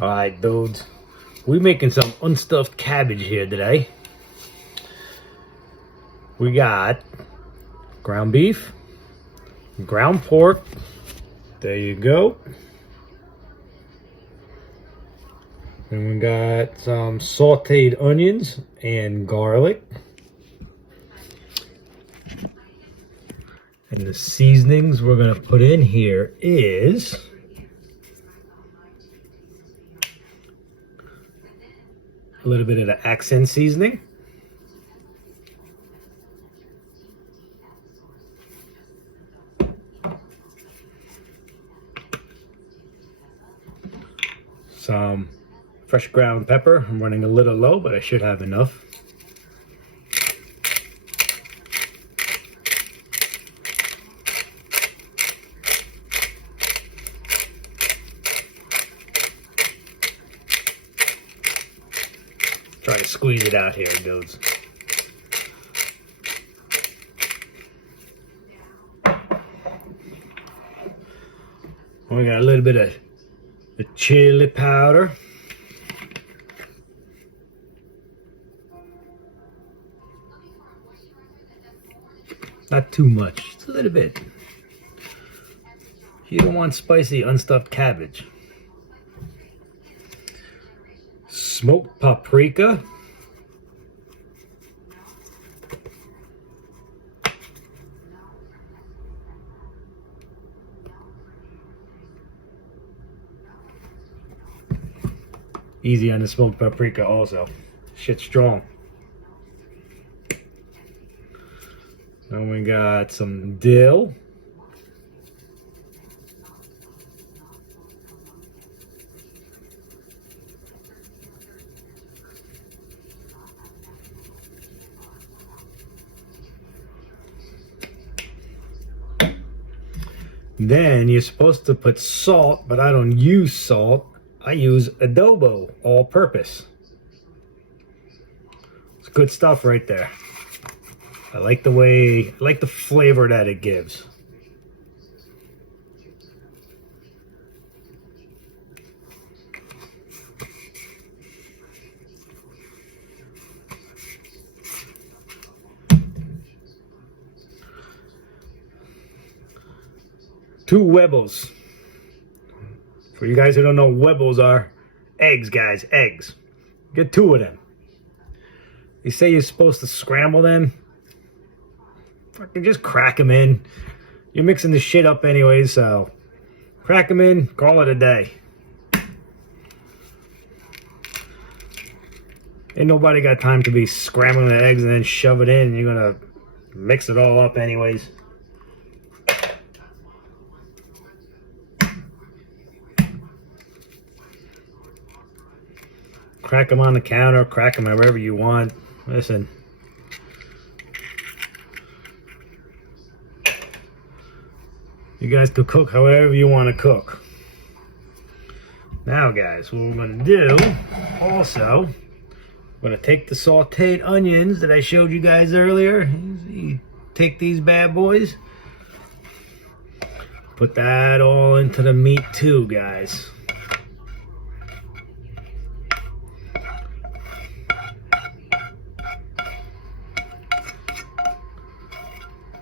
Alright, dudes. We're making some unstuffed cabbage here today. We got ground beef, ground pork. There you go. And we got some sauteed onions and garlic. And the seasonings we're going to put in here is a little bit of the accent seasoning. Some fresh ground pepper. I'm running a little low, but I should have enough. Try to squeeze it out here, dudes. We got a little bit of the chili powder. Not too much, just a little bit. You don't want spicy unstuffed cabbage. Smoked paprika. Easy on the smoked paprika also. Shit's strong. And we got some dill. Then you're supposed to put salt, but I don't use salt. I use adobo, all-purpose. It's good stuff right there. I like the flavor that it gives. Two huevos. For you guys who don't know what huevos are, eggs, guys, eggs. Get two of them. They say you're supposed to scramble them. Fucking just crack them in. You're mixing the shit up anyway, so crack them in, call it a day. Ain't nobody got time to be scrambling the eggs and then shove it in. You're gonna mix it all up anyways. Crack them on the counter, crack them wherever you want. Listen. You guys can cook however you want to cook. Now guys, what we're going to do, also, we're going to take the sauteed onions that I showed you guys earlier. You take these bad boys. Put that all into the meat too, guys.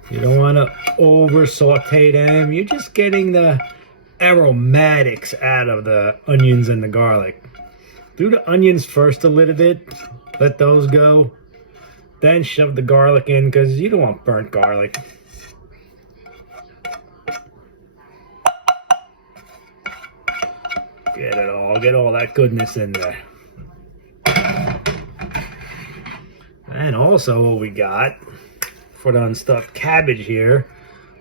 You don't want to over saute them. You're just getting the aromatics out of the onions and the garlic. Do the onions first a little bit. Let those go. Then shove the garlic in because you don't want burnt garlic. Get all that goodness in there. And also what we got for the unstuffed cabbage here,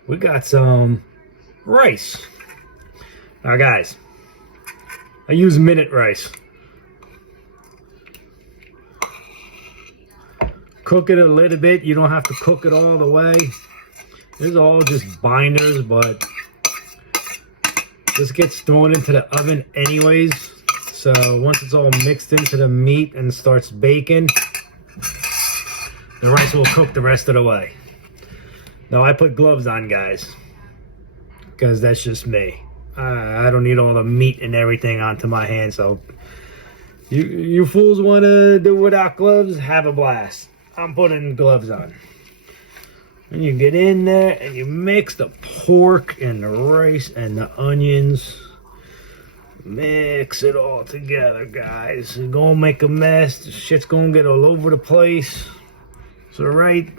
we got some rice. Now guys, I use minute rice. Cook it a little bit. You don't have to cook it all the way. This is all just binders, but this gets thrown into the oven anyways. So once it's all mixed into the meat and starts baking, the rice will cook the rest of the way. Now I put gloves on, guys, because that's just me. I don't need all the meat and everything onto my hands. So you fools want to do without gloves, have a blast. I'm putting gloves on. And you get in there and you mix the pork and the rice and the onions. Mix it all together, guys. You're gonna make a mess. The shit's gonna get all over the place. It's alright.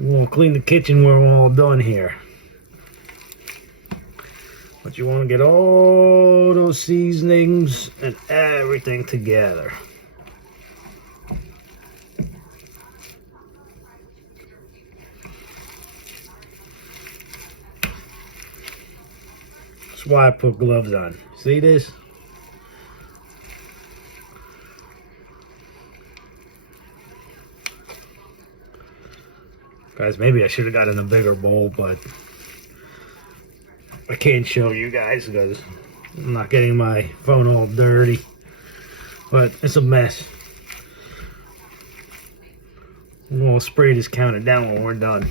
We're gonna clean the kitchen when we're all done here. But you want to get all those seasonings and everything together. That's why I put gloves on. See this? Guys, maybe I should have gotten a bigger bowl, but I can't show you guys because I'm not getting my phone all dirty. But it's a mess. We'll spray this counter down when we're done.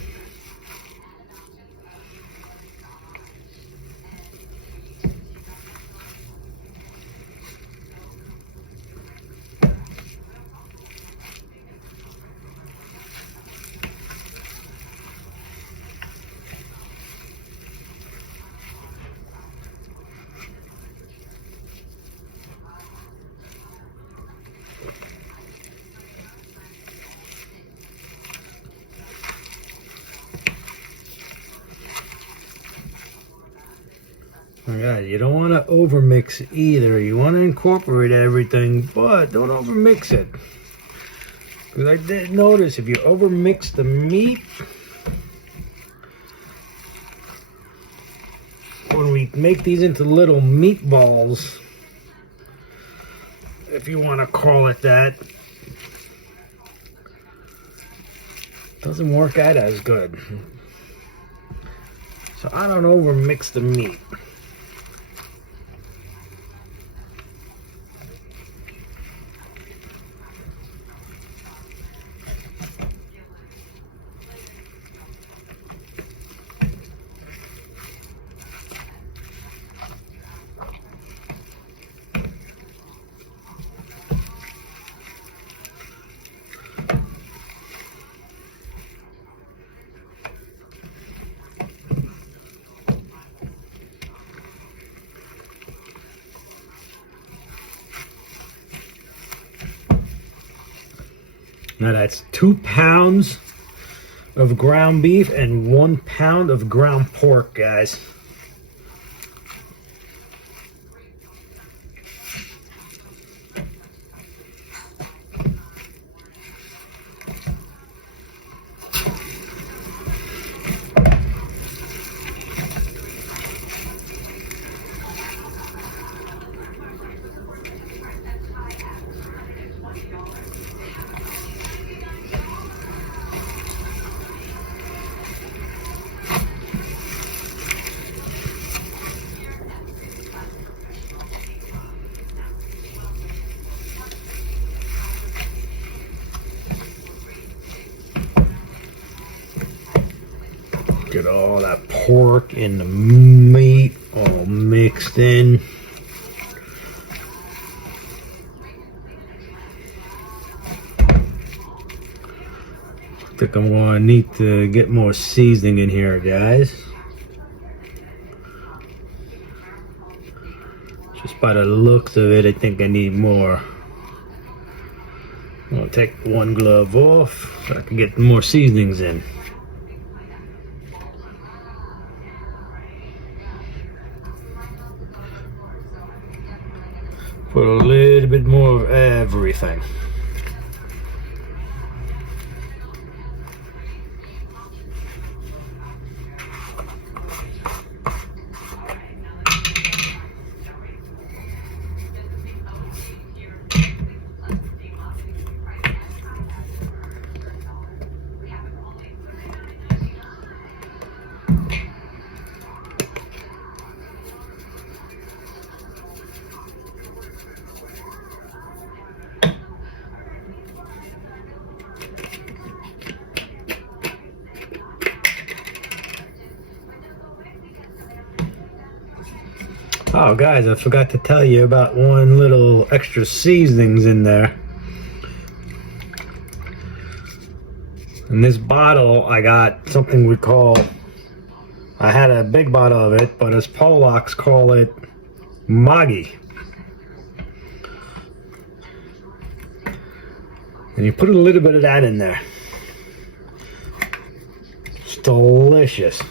Alright, you don't want to overmix either. You want to incorporate everything, but don't overmix it. Because I did notice if you overmix the meat, when we make these into little meatballs, if you want to call it that, it doesn't work out as good. So I don't overmix the meat. Now that's 2 pounds of ground beef and 1 pound of ground pork, guys. Get all that pork and the meat all mixed in. I think I'm going to need to get more seasoning in here, guys. Just by the looks of it, I think I need more. I'm going to take one glove off so I can get more seasonings in. Put a little bit more of everything. Oh, guys, I forgot to tell you about one little extra seasonings in there. In this bottle, I got something we call, I had a big bottle of it, but as Polacks call it, Magi. And you put a little bit of that in there. It's delicious.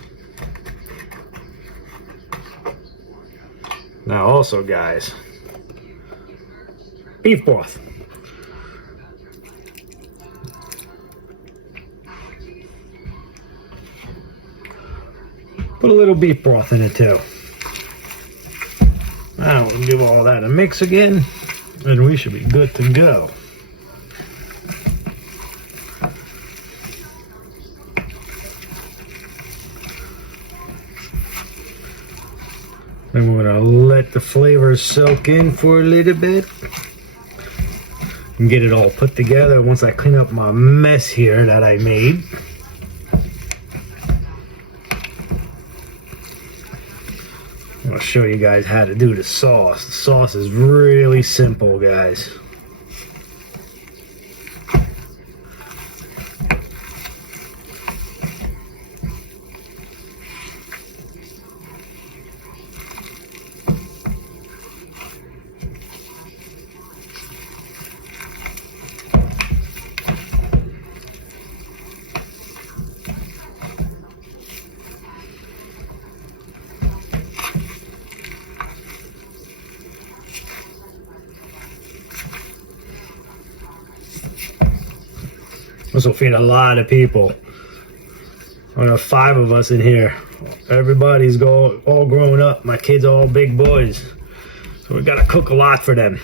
Now also, guys, beef broth. Put a little beef broth in it too. Now we'll give all that a mix again, and we should be good to go. Then we're gonna let the flavors soak in for a little bit and get it all put together once I clean up my mess here that I made. I'll show you guys how to do the sauce. The sauce is really simple, guys. This will feed a lot of people. There are 5 of us in here. Everybody's all grown up. My kids are all big boys. So we gotta cook a lot for them.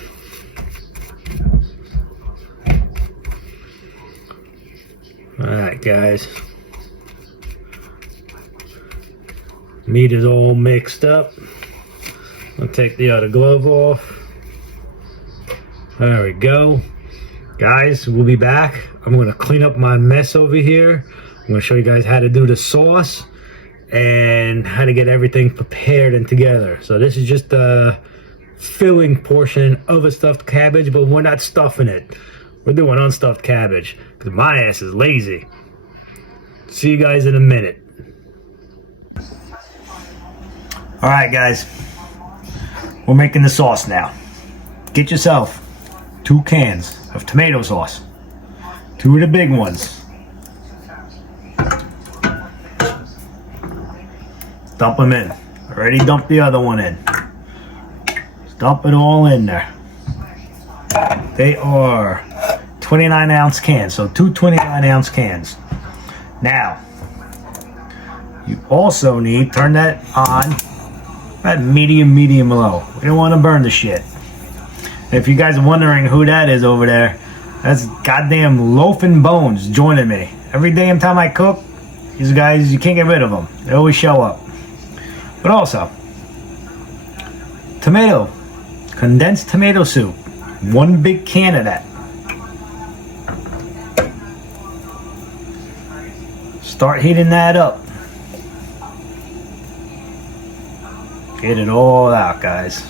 Alright, guys. Meat is all mixed up. I'll take the other glove off. There we go. Guys, we'll be back. I'm going to clean up my mess over here. I'm going to show you guys how to do the sauce and how to get everything prepared and together. So this is just the filling portion of a stuffed cabbage, but we're not stuffing it. We're doing unstuffed cabbage because my ass is lazy. See you guys in a minute. All right, guys. We're making the sauce now. Get yourself 2 cans of tomato sauce. 2 of the big ones. Dump them in. Already dumped the other one in. Just dump it all in there. They are 29-ounce cans, so 2 29-ounce cans. Now, you also need, turn that on at medium low. We don't want to burn the shit. If you guys are wondering who that is over there, that's goddamn Loafing Bones joining me. Every damn time I cook, these guys, you can't get rid of them. They always show up. But also, tomato, condensed tomato soup. 1 big can of that. Start heating that up. Get it all out, guys.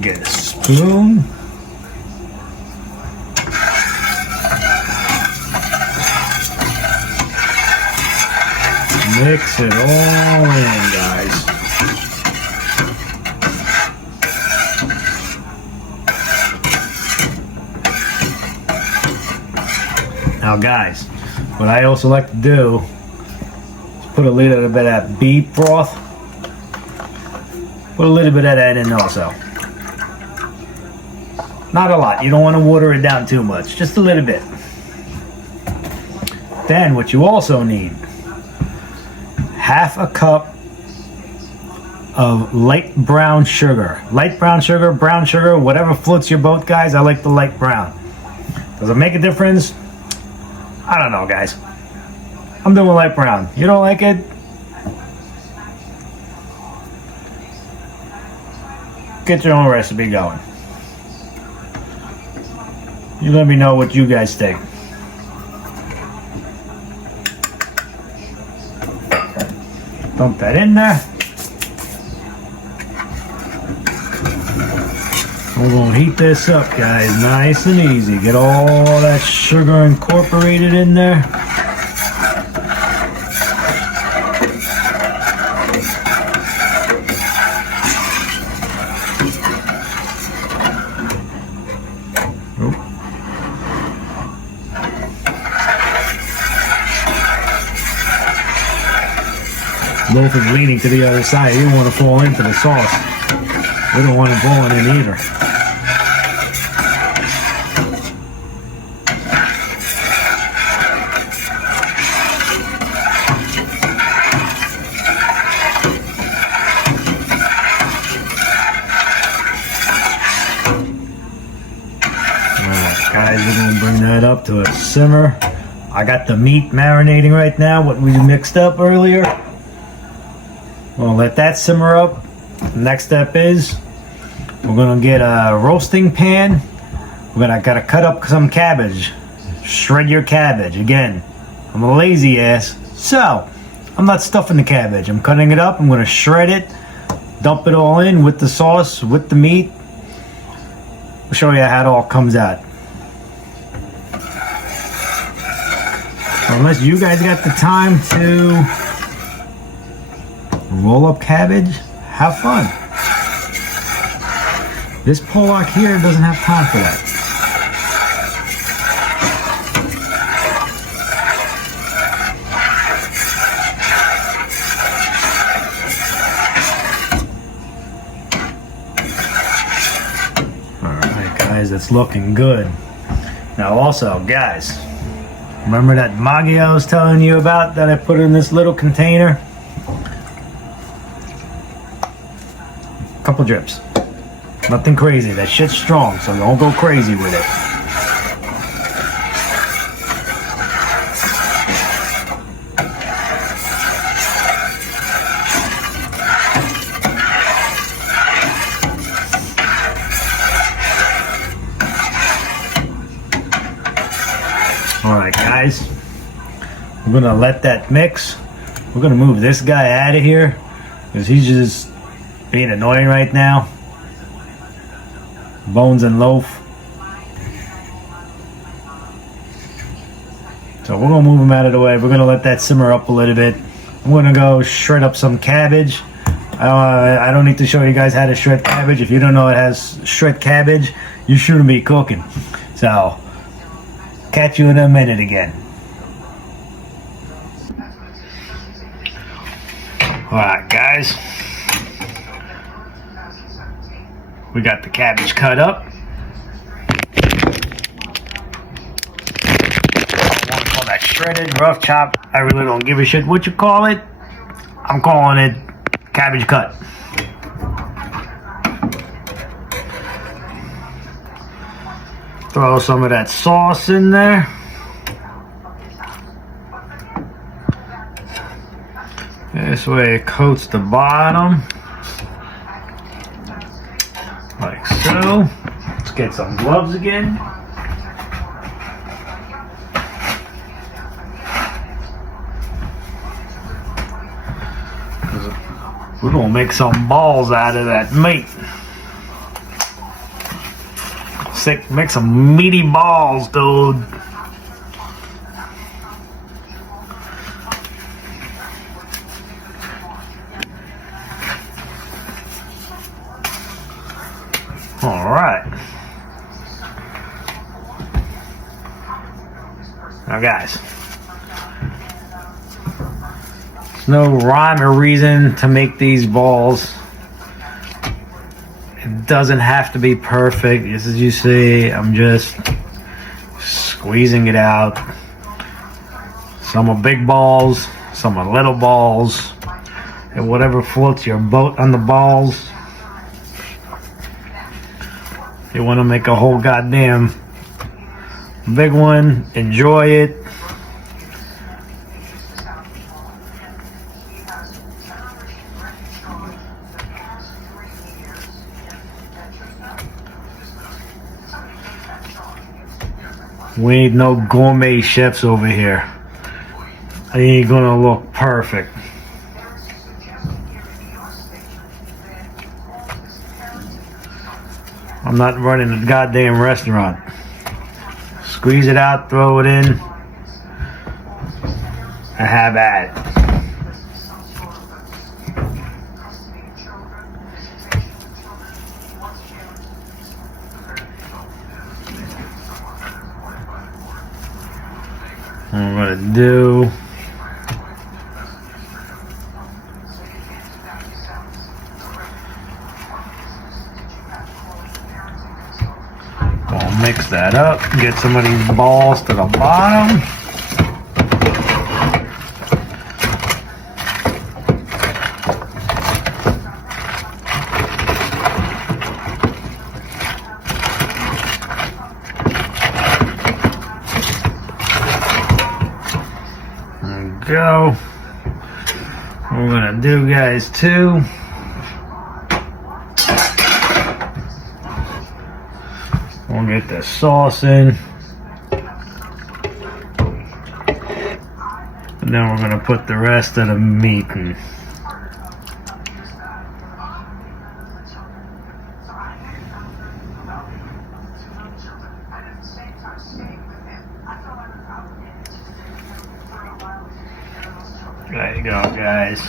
Get a spoon. Mix it all in, guys. Now, guys, what I also like to do is put a little bit of that beef broth. Put a little bit of that in also. Not a lot. You don't want to water it down too much. Just a little bit. Then what you also need, half a cup of light brown sugar. Light brown sugar, whatever floats your boat, guys. I like the light brown. Does it make a difference? I don't know, guys. I'm doing light brown. You don't like it? Get your own recipe going. You let me know what you guys think. Dump that in there. We're going to heat this up, guys, nice and easy. Get all that sugar incorporated in there. Both is leaning to the other side. You don't want to fall into the sauce. We don't want it falling in either. Alright guys, we're going to bring that up to a simmer. I got the meat marinating right now, what we mixed up earlier. We'll let that simmer up. The next step is we're gonna get a roasting pan. We're gotta cut up some cabbage. Shred your cabbage. Again, I'm a lazy ass, so I'm not stuffing the cabbage. I'm cutting it up. I'm gonna shred it, dump it all in with the sauce, with the meat. I'll show you how it all comes out. Unless you guys got the time to roll up cabbage, have fun. This Pollock here doesn't have time for that. Alright guys, it's looking good. Now also guys, remember that Maggi I was telling you about that I put in this little container? Couple drips. Nothing crazy. That shit's strong, so don't go crazy with it. Alright guys, we're gonna let that mix. We're gonna move this guy out of here because he's just being annoying right now. Bones and loaf. So we're gonna move him out of the way. We're gonna let that simmer up a little bit. I'm gonna go shred up some cabbage. I don't need to show you guys how to shred cabbage. If you don't know it has shred cabbage, you shouldn't be cooking. So catch you in a minute again. Alright guys, we got the cabbage cut up. I want to call that shredded, rough chop. I really don't give a shit what you call it. I'm calling it cabbage cut. Throw some of that sauce in there. This way it coats the bottom. Like so. Let's get some gloves again. We're gonna make some balls out of that meat. Make some meaty balls, dude. All right. Now, guys, there's no rhyme or reason to make these balls. It doesn't have to be perfect. Just as you see, I'm just squeezing it out. Some are big balls, some are little balls, and whatever floats your boat on the balls. If you want to make a whole goddamn big one, enjoy it. We ain't no gourmet chefs over here. It ain't gonna look perfect. I'm not running a goddamn restaurant. Squeeze it out, throw it in, and have at it. What I'm gonna do, I'll mix that up, get some of these balls to the bottom. Go. What we're gonna do, guys, too, we'll get the sauce in, and then we're gonna put the rest of the meat in. There you go, guys.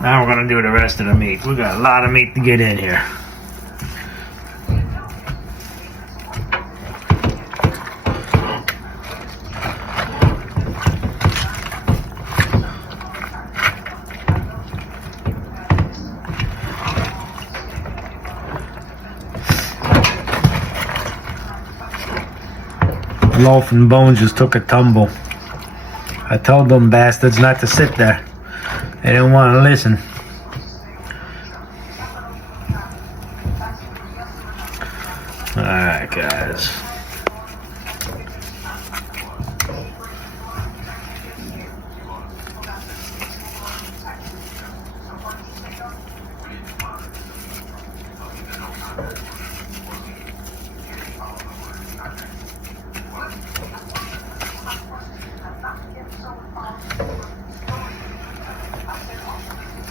Now we're gonna do the rest of the meat. We got a lot of meat to get in here. Loaf and Bones just took a tumble. I told them bastards not to sit there. They didn't want to listen. Alright, guys.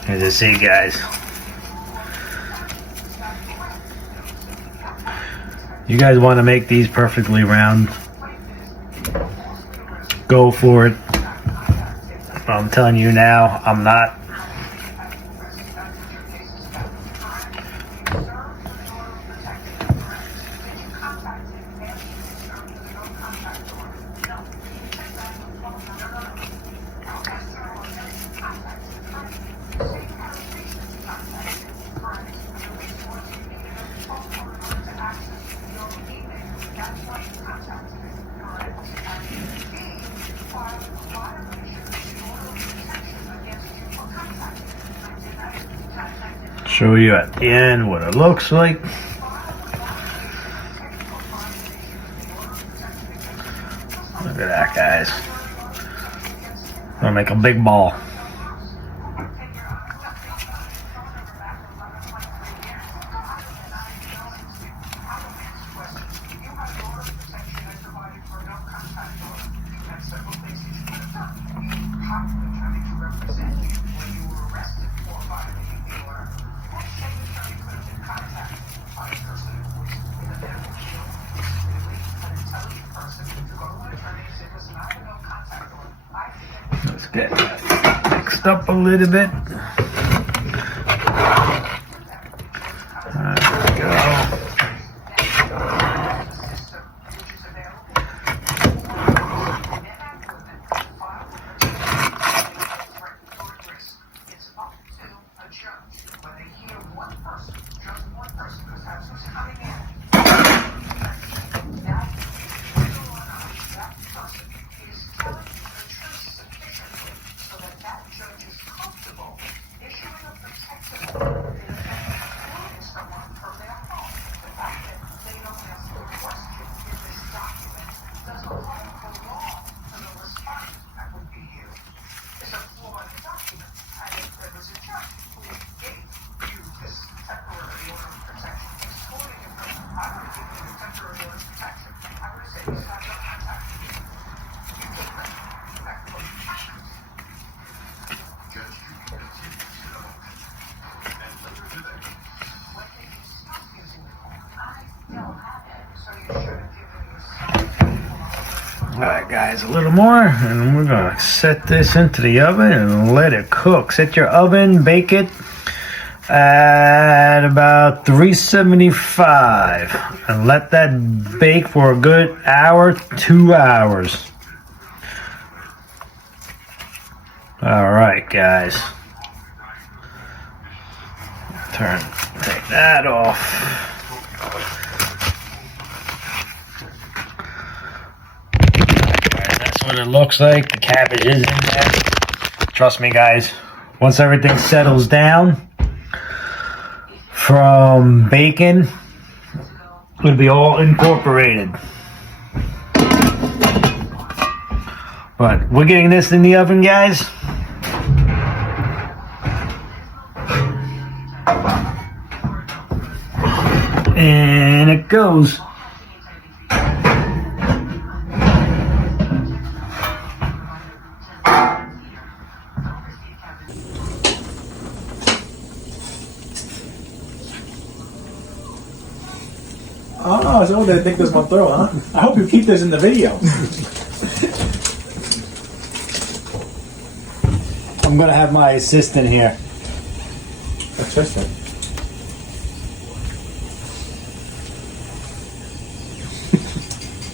As I say, guys, you guys want to make these perfectly round, go for it. But I'm telling you now, I'm not. Show you at the end what it looks like. Look at that, guys. I'm gonna make a big ball. Let's get that mixed up a little bit. There we go. Alright guys, a little more, and we're gonna set this into the oven and let it cook. Set your oven, bake it at about 375 and let that bake for a good hour, 2 hours. Alright guys, take that off. That's what it looks like. The cabbage is in there. Trust me guys, once everything settles down from bacon, it'll be all incorporated. But we're getting this in the oven, guys. And it goes. Oh, so they think this one through, huh? I hope you keep this in the video. I'm gonna have my assistant here. Assistant?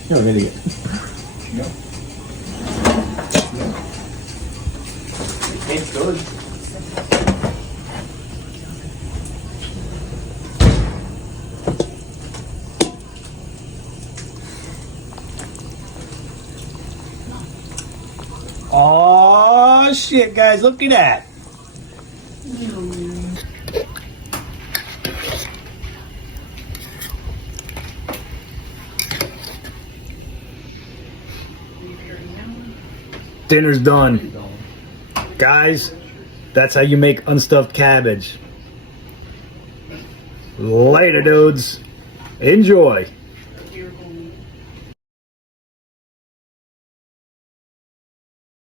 You're an idiot. No. It tastes good. Oh shit, guys, look at that. Dinner's done. Guys, that's how you make unstuffed cabbage. Later, dudes. Enjoy.